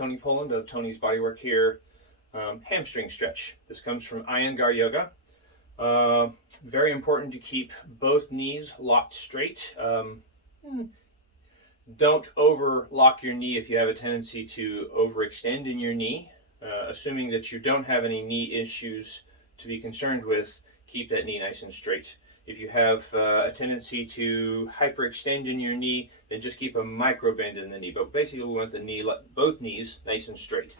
Tony Poland of Tony's Bodywork here. Hamstring stretch. This comes from Iyengar yoga. Very important to keep both knees locked straight. Don't overlock your knee if you have a tendency to overextend in your knee. Assuming that you don't have any knee issues to be concerned with, keep that knee nice and straight. If you have a tendency to hyperextend in your knee, then just keep a micro bend in the knee. But basically we want the knee, both knees nice and straight.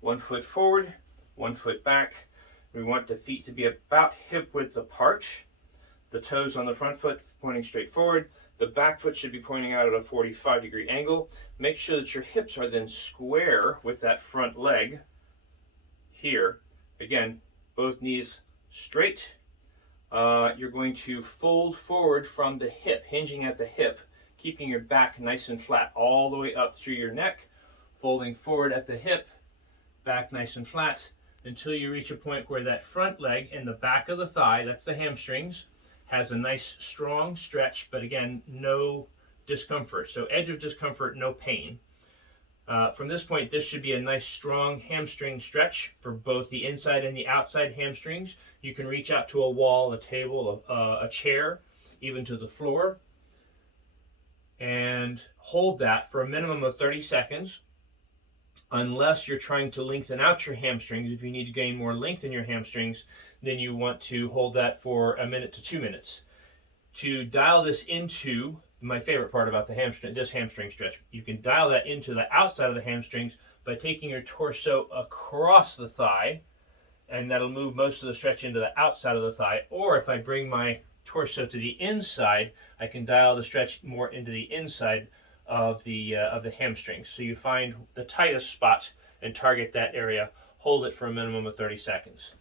1 foot forward, 1 foot back. We want the feet to be about hip width apart. The toes on the front foot pointing straight forward. The back foot should be pointing out at a 45-degree angle. Make sure that your hips are then square with that front leg here. Again, both knees straight. You're going to fold forward from the hip, hinging at the hip, keeping your back nice and flat all the way up through your neck, folding forward at the hip, back nice and flat, until you reach a point where that front leg and the back of the thigh, that's the hamstrings, has a nice strong stretch, but again, no discomfort. So edge of discomfort, no pain. From this point, this should be a nice strong hamstring stretch for both the inside and the outside hamstrings. You can reach out to a wall, a table, a chair, even to the floor, and hold that for a minimum of 30 seconds. Unless you're trying to lengthen out your hamstrings, if you need to gain more length in your hamstrings, then you want to hold that for a minute to 2 minutes. To dial this into my favorite part about this hamstring stretch, you can dial that into the outside of the hamstrings by taking your torso across the thigh, and that'll move most of the stretch into the outside of the thigh. Or if I bring my torso to the inside, I can dial the stretch more into the inside of the hamstrings. So you find the tightest spot and target that area. Hold it for a minimum of 30 seconds.